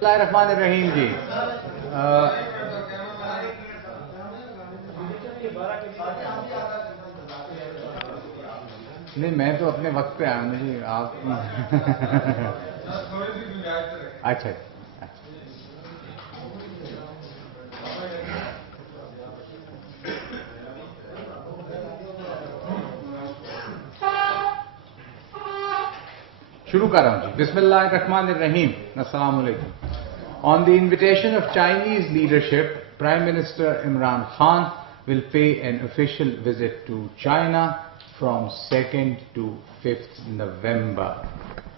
Bismillahirrahmanirrahim जी। नहीं, मैं तो अपने वक्त पे आया हूँ जी, आप अच्छा। शुरू कर रहा हूँ जी। Bismillahirrahmanirrahim. Assalamu alaikum. On the invitation of Chinese leadership, Prime Minister Imran Khan will pay an official visit to China from 2nd to 5th November.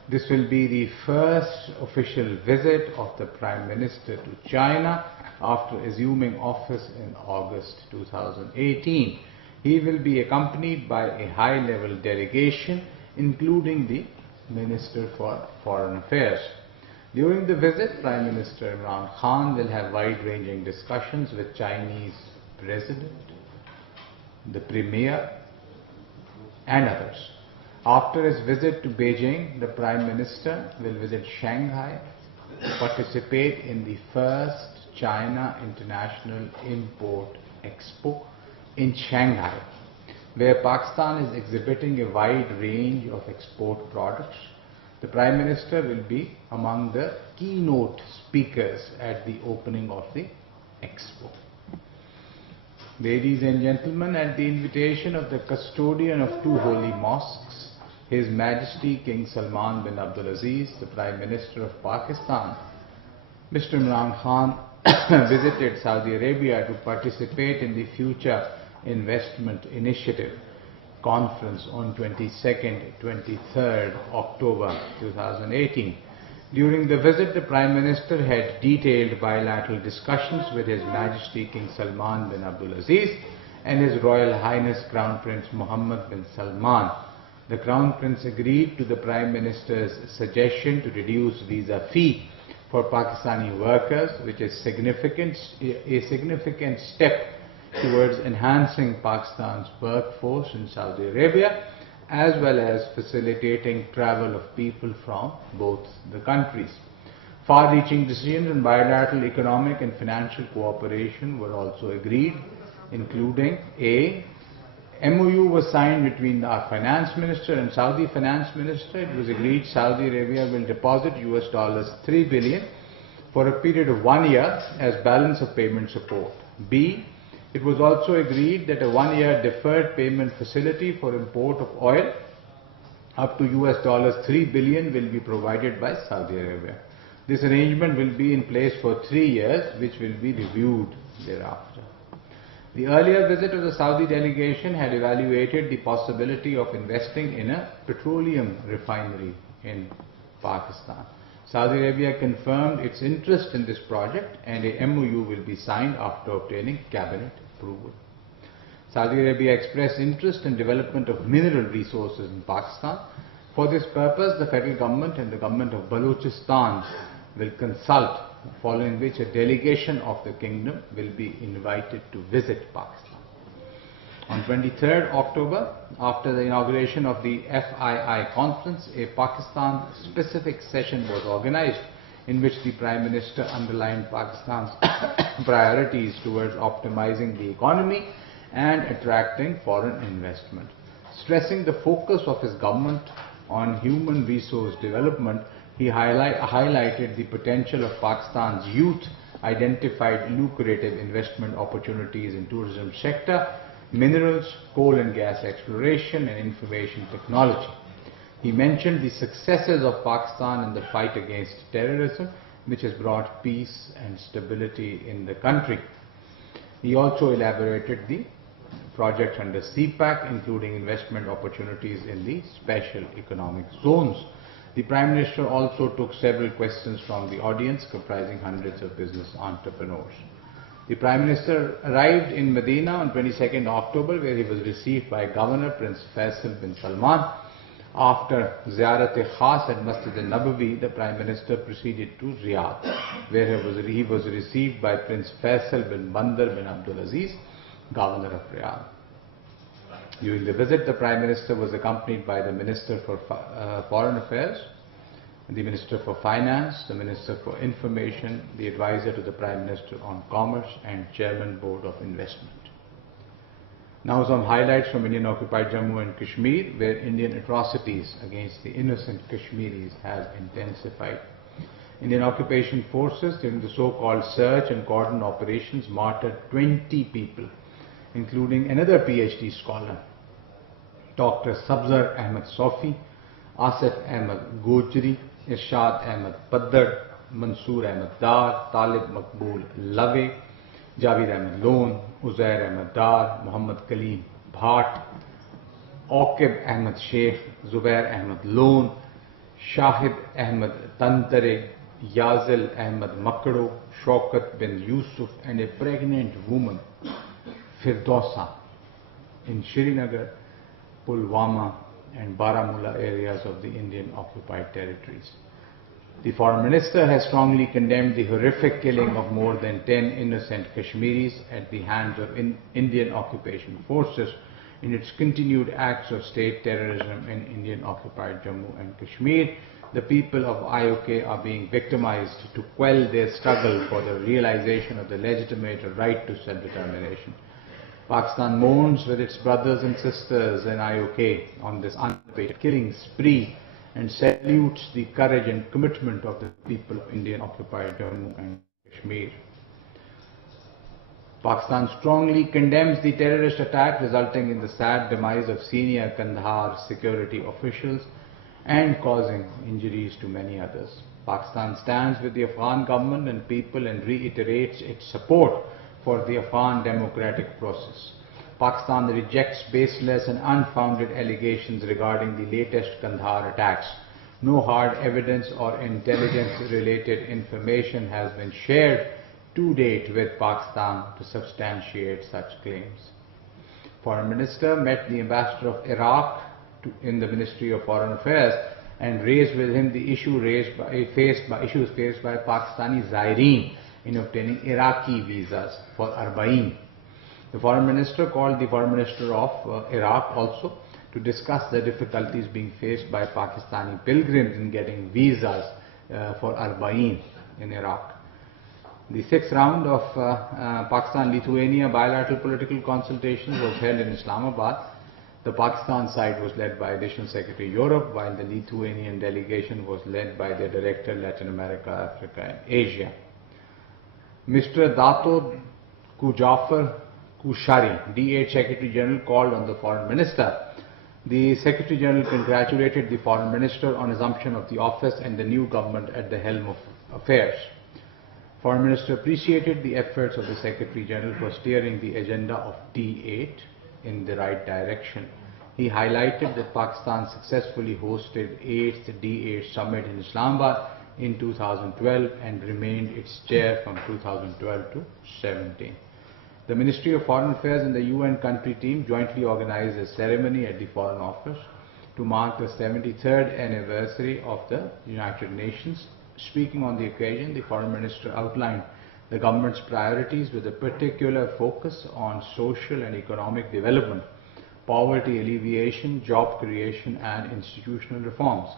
This will be the first official visit of the Prime Minister to China after assuming office in August 2018. He will be accompanied by a high-level delegation, including the Minister for Foreign Affairs. During the visit, Prime Minister Imran Khan will have wide-ranging discussions with Chinese President, the Premier, and others. After his visit to Beijing, the Prime Minister will visit Shanghai to participate in the first China International Import Expo in Shanghai, where Pakistan is exhibiting a wide range of export products. The Prime Minister will be among the keynote speakers at the opening of the Expo. Ladies and gentlemen, at the invitation of the custodian of two holy mosques, His Majesty King Salman bin Abdulaziz, the Prime Minister of Pakistan, Mr. Imran Khan visited Saudi Arabia to participate in the Future Investment Initiative conference on 22nd-23rd October 2018. During the visit, the Prime Minister had detailed bilateral discussions with His Majesty King Salman bin Abdulaziz and His Royal Highness Crown Prince Mohammed bin Salman. The Crown Prince agreed to the Prime Minister's suggestion to reduce visa fee for Pakistani workers, which is a significant step towards enhancing Pakistan's workforce in Saudi Arabia, as well as facilitating travel of people from both the countries. Far-reaching decisions on bilateral economic and financial cooperation were also agreed, including a MOU was signed between our Finance Minister and Saudi Finance Minister. It was agreed Saudi Arabia will deposit $3 billion for a period of 1 year as balance of payment support. B. It was also agreed that a 1-year deferred payment facility for import of oil up to $3 billion will be provided by Saudi Arabia. This arrangement will be in place for 3 years, which will be reviewed thereafter. The earlier visit of the Saudi delegation had evaluated the possibility of investing in a petroleum refinery in Pakistan. Saudi Arabia confirmed its interest in this project, and a MOU will be signed after obtaining cabinet approval. Saudi Arabia expressed interest in development of mineral resources in Pakistan. For this purpose, the federal government and the government of Balochistan will consult, following which a delegation of the kingdom will be invited to visit Pakistan. On 23rd October, after the inauguration of the FII conference, a Pakistan-specific session was organized in which the Prime Minister underlined Pakistan's priorities towards optimizing the economy and attracting foreign investment. Stressing the focus of his government on human resource development, he highlighted the potential of Pakistan's youth, identified lucrative investment opportunities in tourism sector, minerals, coal and gas exploration, and information technology. He mentioned the successes of Pakistan in the fight against terrorism, which has brought peace and stability in the country. He also elaborated the projects under CPAC, including investment opportunities in the special economic zones. The Prime Minister also took several questions from the audience, comprising hundreds of business entrepreneurs. The Prime Minister arrived in Medina on 22nd October, where he was received by Governor Prince Faisal bin Salman. After Ziyarat-e-Khas at Masjid al-Nabawi, the Prime Minister proceeded to Riyadh, where he was received by Prince Faisal bin Bandar bin Abdulaziz, Governor of Riyadh. During the visit, the Prime Minister was accompanied by the Minister for Foreign Affairs, the Minister for Finance, the Minister for Information, the Advisor to the Prime Minister on Commerce, and Chairman Board of Investment. Now some highlights from Indian-occupied Jammu and Kashmir, where Indian atrocities against the innocent Kashmiris have intensified. Indian occupation forces during the so-called search and cordon operations martyred 20 people, including another PhD scholar, Dr. Sabzar Ahmed Sofi, Asif Ahmed Gojri, Irshad Ahmed Paddar, Mansoor Ahmed Dar, Talib Maqbool Lave, Javed Ahmed Lone, Uzair Ahmed Dar, Muhammad Kaleem Bhatt, Aqib Ahmed Sheikh, Zubair Ahmed Lone, Shahid Ahmed Tantare, Yazil Ahmed Makdo, Shaukat bin Yusuf, and a pregnant woman, Firdausa, in Srinagar, Pulwama and Baramulla areas of the Indian occupied territories. The Foreign Minister has strongly condemned the horrific killing of more than 10 innocent Kashmiris at the hands of Indian occupation forces in its continued acts of state terrorism in Indian occupied Jammu and Kashmir. The people of IOK are being victimized to quell their struggle for the realization of the legitimate right to self-determination. Pakistan mourns with its brothers and sisters in IOK on this unabated killing spree and salutes the courage and commitment of the people of Indian-occupied Jammu and Kashmir. Pakistan strongly condemns the terrorist attack resulting in the sad demise of senior Kandahar security officials and causing injuries to many others. Pakistan stands with the Afghan government and people and reiterates its support for the Afghan democratic process. Pakistan rejects baseless and unfounded allegations regarding the latest Kandahar attacks. No hard evidence or intelligence-related information has been shared to date with Pakistan to substantiate such claims. Foreign Minister met the Ambassador of Iraq in the Ministry of Foreign Affairs and raised with him the issues faced by Pakistani Zaireen in obtaining Iraqi visas for Arba'in. The Foreign Minister called the Foreign Minister of Iraq also to discuss the difficulties being faced by Pakistani pilgrims in getting visas for Arba'in in Iraq. The sixth round of Pakistan-Lithuania bilateral political consultations was held in Islamabad. The Pakistan side was led by Additional Secretary Europe, while the Lithuanian delegation was led by their Director Latin America, Africa and Asia. Mr. Dato Kujafar Kushari, D8 Secretary General, called on the Foreign Minister. The Secretary General congratulated the Foreign Minister on assumption of the office and the new government at the helm of affairs. Foreign Minister appreciated the efforts of the Secretary General for steering the agenda of D8 in the right direction. He highlighted that Pakistan successfully hosted 8th D8 Summit in Islamabad in 2012 and remained its chair from 2012 to 17. The Ministry of Foreign Affairs and the UN country team jointly organized a ceremony at the Foreign Office to mark the 73rd anniversary of the United Nations. Speaking on the occasion, the Foreign Minister outlined the government's priorities with a particular focus on social and economic development, poverty alleviation, job creation and institutional reforms.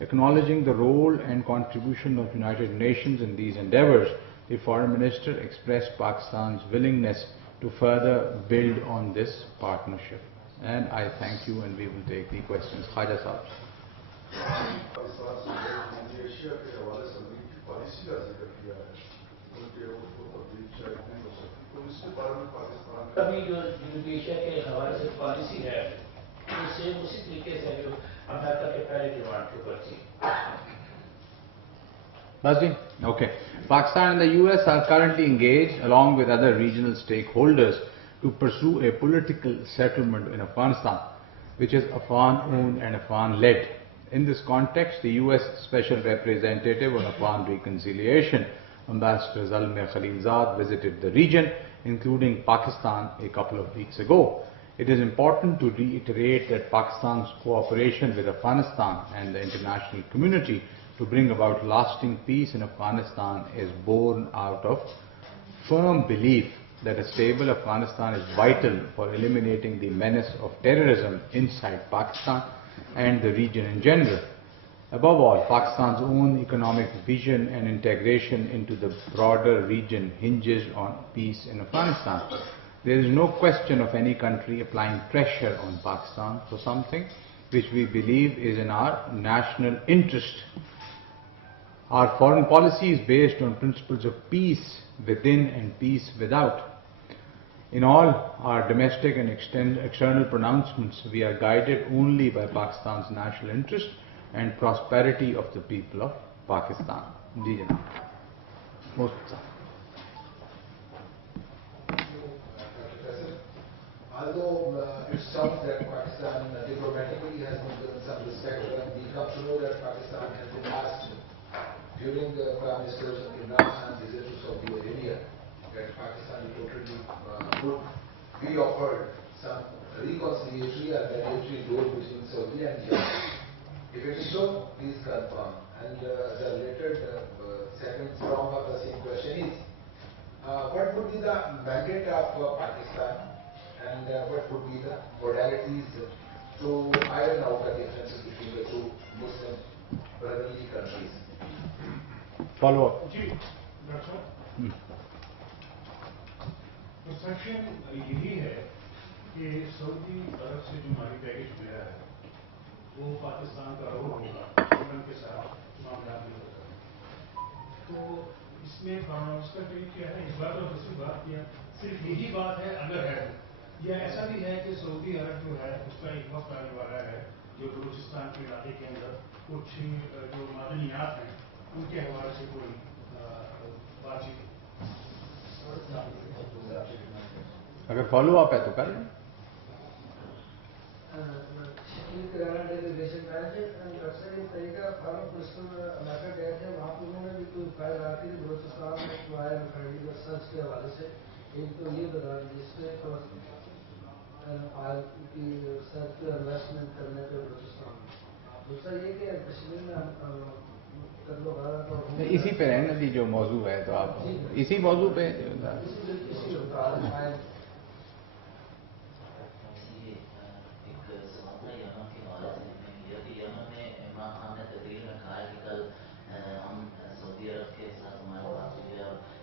Acknowledging the role and contribution of United Nations in these endeavours, the Foreign Minister expressed Pakistan's willingness to further build on this partnership. And I thank you, and we will take the questions. Khaja Sahab. अभी जो यूनिकेशिया के हवाले से policy है उससे उसी तरीके से जो अमेरिका के पहले डिमांड के ऊपर थी. Nazreen? Okay. Pakistan and the US are currently engaged, along with other regional stakeholders, to pursue a political settlement in Afghanistan, which is Afghan-owned and Afghan-led. In this context, the US Special Representative on Afghan Reconciliation, Ambassador Zalmay Khalilzad, visited the region, including Pakistan, a couple of weeks ago. It is important to reiterate that Pakistan's cooperation with Afghanistan and the international community to bring about lasting peace in Afghanistan is born out of firm belief that a stable Afghanistan is vital for eliminating the menace of terrorism inside Pakistan and the region in general. Above all, Pakistan's own economic vision and integration into the broader region hinges on peace in Afghanistan. There is no question of any country applying pressure on Pakistan for something which we believe is in our national interest. Our foreign policy is based on principles of peace within and peace without. In all our domestic and external pronouncements, we are guided only by Pakistan's national interest and prosperity of the people of Pakistan. जी जनाब। Although it sounds that Pakistan diplomatically has been given some respect, we come to know that Pakistan has been asked during the Prime Minister Imran Khan's visit to Saudi Arabia that Pakistan reportedly would be offered some reconciliatory or mediatory role between Saudi and Yemen. If it is so, please confirm. And the related second prong of the same question is, what would be the mandate of Pakistan and what would be the modalities to iron out the differences between the two Muslim brotherly countries? Follow up. Ji doctor साहब, perception यही है कि Saudi अरब से जो हमारी package मिला है वो पाकिस्तान का रोल होगा यमन के साथ मामला में होगा। तो इसमें उसका क्या है, इस बात और दूसरी बात क्या सिर्फ यही बात है अगर है, या ऐसा भी है कि सऊदी अरब जो है उसका एक वक्त आने वाला है जो बलूचिस्तान के इलाके के अंदर कुछ जो मादनियात हैं उनके हवाले से कोई बातचीत अगर फॉलो अप है तो कर लें। डेलीगेशन आए थे अक्सर इस तरीका फारूक मुस्लिम इलाका गए थे, वहाँ पर उन्होंने भी कोई फाइल आती थी बलोचिस्तान में वायर खड़ी सर्च के हवाले से। एक तो ये बता जिसमें तो की सर्च पे इन्वेस्टमेंट करने पे बलोचिस्तान में, दूसरा ये कि कश्मीर में इसी पे रहने दी जो मौजू है, तो आप इसी मौजू पे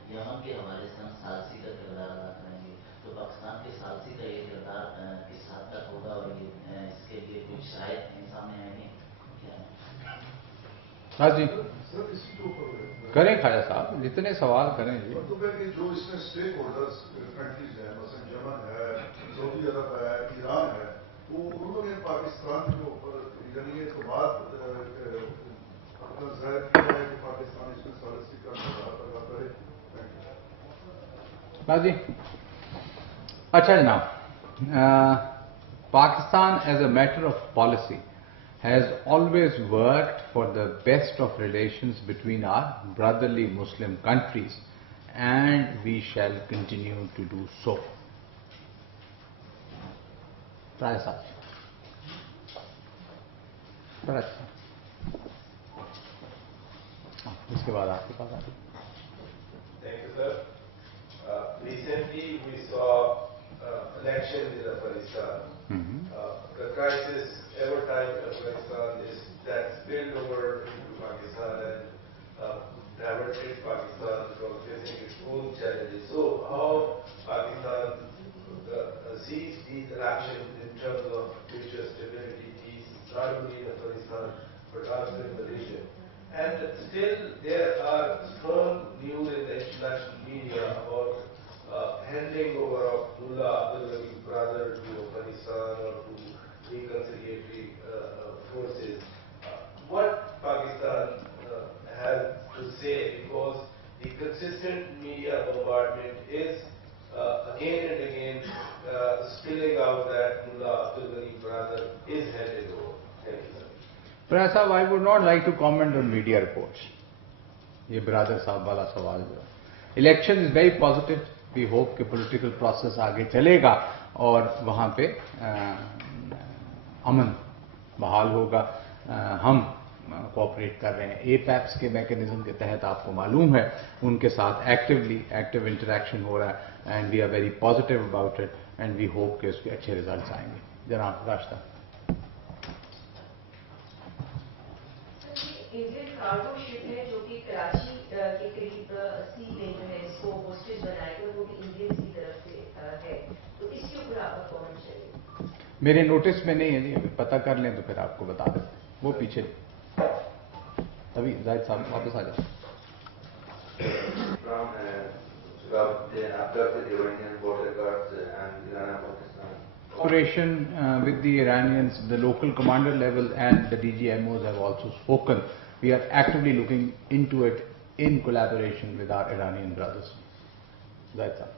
यमन के हवाले से हम सालसी का किरदार अदा करेंगे, तो पाकिस्तान के सालसी का ये किरदार किस हद तक होगा और ये इसके लिए कुछ शायद सामने आएंगे क्या? हाँ जी सर, इसी के ऊपर करें ख्वाजा साहब, जितने सवाल करें जी। तो कि जो इसमें स्टेक होल्डर्स कंट्रीज हैं, मतलब यमन है, सऊदी अरब है, ईरान है, वो उन्होंने पाकिस्तान के ऊपर यानी एतमाद अपना जाहिर किया है कि पाकिस्तान इसमें सालसी का किरदार अदा करे। हाँ जी अच्छा जनाब, Pakistan as a matter of policy has always worked for the best of relations between our brotherly Muslim countries, and we shall continue to do so. Thank you, sir. Recently, we saw elections in Afghanistan. The crisis every time in Afghanistan is that spilled over into Pakistan and diverted Pakistan from facing its own challenges. So, how Pakistan sees these elections in terms of future stability, peace, not only in Afghanistan but also in the region. And still, there are strong news in the international media about handing over of Mullah Abdul Ghani's brother to Afghanistan or to reconciliatory forces. What Pakistan has to say, because the consistent media bombardment is again and again spilling out that Mullah Abdul Ghani's brother is handed over. Thank you, sir. Pranav Sahab, I would not like to comment on media reports. ये brother साहब वाला सवाल जो है, election is very positive, we hope कि political process आगे चलेगा और वहाँ पे अमन बहाल होगा। हम कोऑपरेट कर रहे हैं एपैप्स के मैकेनिज्म के तहत, आपको मालूम है उनके साथ एक्टिव इंटरेक्शन हो रहा है, and we are very positive about it and we hope कि उसके अच्छे रिजल्ट्स आएंगे। जनाब रास्ता इंडियन कार्गो शिप है जो कि कराची के करीब सी में जो है इसको होस्टेज बनाएगा, वो भी इंडियन की तरफ से है, तो इसके ऊपर आपका कमेंट चाहिए। मेरे नोटिस में नहीं है जी, अभी पता कर लें तो फिर आपको बता दें। वो पीछे अभी जाहिद साहब वापस आ जाए। Cooperation with the Iranians, the local commander level and the DGMOs have also spoken. We are actively looking into it in collaboration with our Iranian brothers. That's all.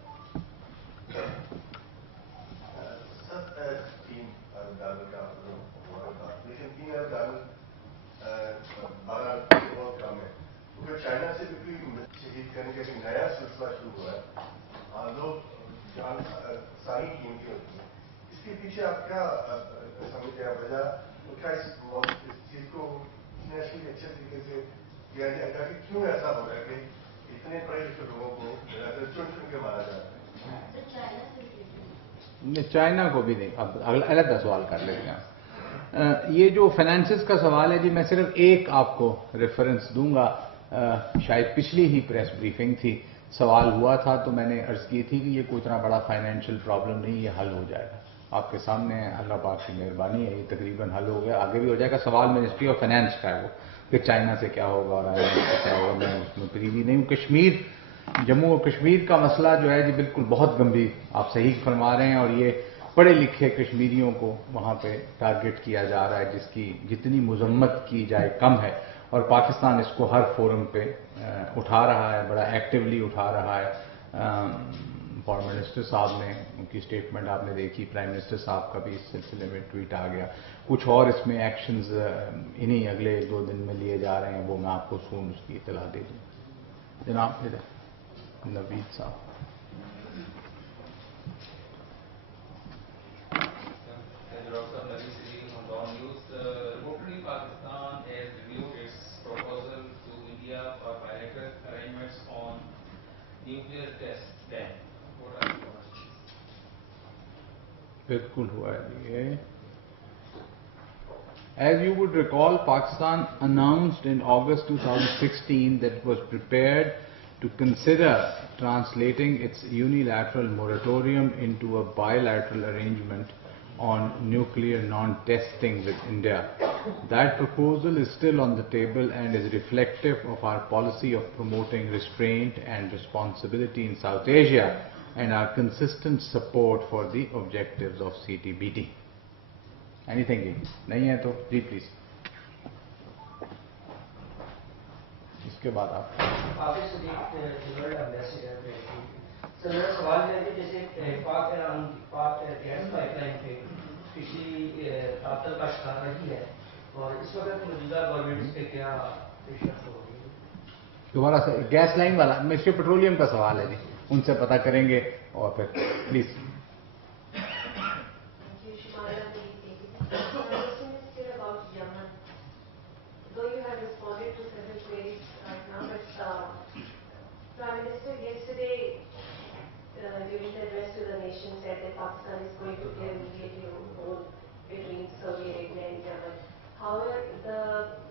China से भी शहीद करने का एक नया सिलसिला शुरू हुआ है। लोग जान सारी कीमती होती है, इसके पीछे आप क्या समझते हैं वजह, तो क्या इस चीज को नेशनली अच्छे तरीके से किया जाएगा कि क्यों ऐसा हो रहा है कि इतने पढ़े लिखे लोगों को चुन चुन के मारा जा रहा है? चाइना को भी नहीं, अब अलग सवाल कर लेते हैं। ये जो फाइनेंसेस का सवाल है जी, मैं सिर्फ एक आपको रेफरेंस दूंगा। शायद पिछली ही प्रेस ब्रीफिंग थी, सवाल हुआ था तो मैंने अर्ज की थी कि ये कोई इतना बड़ा फाइनेंशियल प्रॉब्लम नहीं, ये हल हो जाएगा। आपके सामने अल्लाह पाक की मेहरबानी है, ये तकरीबन हल हो गया, आगे भी हो जाएगा। सवाल मिनिस्ट्री ऑफ फाइनेंस का है वो, कि चाइना से क्या होगा और आईएमएफ से क्या होगा, मैं उसमें प्रीवी नहीं हूँ। कश्मीर, जम्मू और कश्मीर का मसला जो है जी बिल्कुल बहुत गंभीर, आप सही फरमा रहे हैं, और ये पढ़े लिखे कश्मीरियों को वहाँ पे टारगेट किया जा रहा है, जिसकी जितनी मजम्मत की जाए कम है। और पाकिस्तान इसको हर फोरम पे उठा रहा है, बड़ा एक्टिवली उठा रहा है। फॉरेन मिनिस्टर साहब ने उनकी स्टेटमेंट आपने देखी, प्राइम मिनिस्टर साहब का भी इस सिलसिले में ट्वीट आ गया। कुछ और इसमें एक्शंस इन्हीं अगले 1-2 दिन में लिए जा रहे हैं, वो मैं आपको सून उसकी इतला दे दूँ। जनाब इधर नवीद साहब। nuclear test ban. What are your comments? बिल्कुल हुआ है ये। As you would recall, Pakistan announced in August 2016 that it was prepared to consider translating its unilateral moratorium into a bilateral arrangement on nuclear non-testing with India. That proposal is still on the table and is reflective of our policy of promoting restraint and responsibility in South Asia and our consistent support for the objectives of CTBT. Anything? नहीं है तो जी please. इसके बाद आप sir मेरा सवाल है कि जैसे पाक गैस पाइपलाइन पे पिछली ताकत का शिकार रही है, और इस वक्त मौजूदा गवर्नमेंट पे क्या पेशरफ हो रही है? दोबारा से गैस लाइन वाला मिनिस्ट्री पेट्रोलियम का सवाल है जी, उनसे पता करेंगे और फिर please. Prime Minister yesterday during the address to the nation said that Pakistan is going to play a mediating role between Saudi Arabia and Yemen. However, the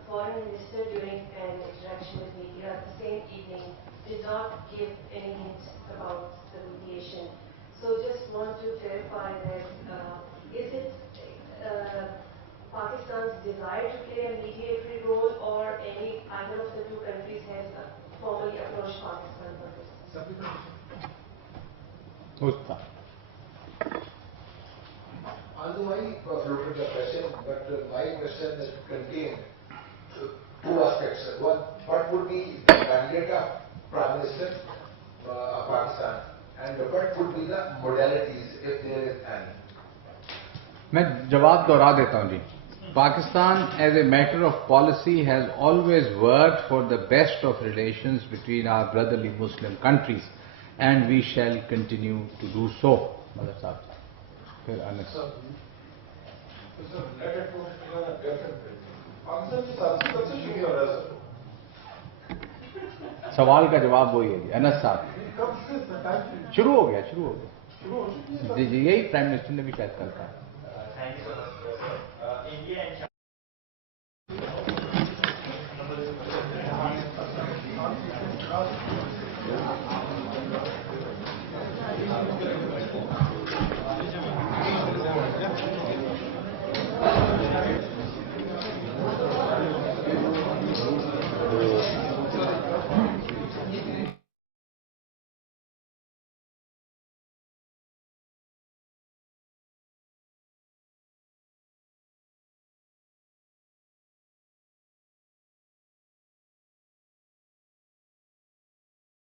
foreign minister during an interaction with media the same evening did not give any hint about the mediation. So just want to clarify that is it Pakistan's desire to play a mediatory role, or either of the two countries has formally approached Pakistan for this? Although I floated the question, but my question is contained two aspects. One, what would be the mandate of Prime Minister of Pakistan, and what would be the modalities if there is any? मैं जवाब दोहरा देता हूं जी। Pakistan, as a matter of policy, has always worked for the best of relations between our brotherly Muslim countries, and we shall continue to do so. सवाल का जवाब वही है जी, अनस साहब। शुरू हो गया जी, यही प्राइम मिनिस्टर ने भी शायद कहा था। Thank you so much, sir. India and China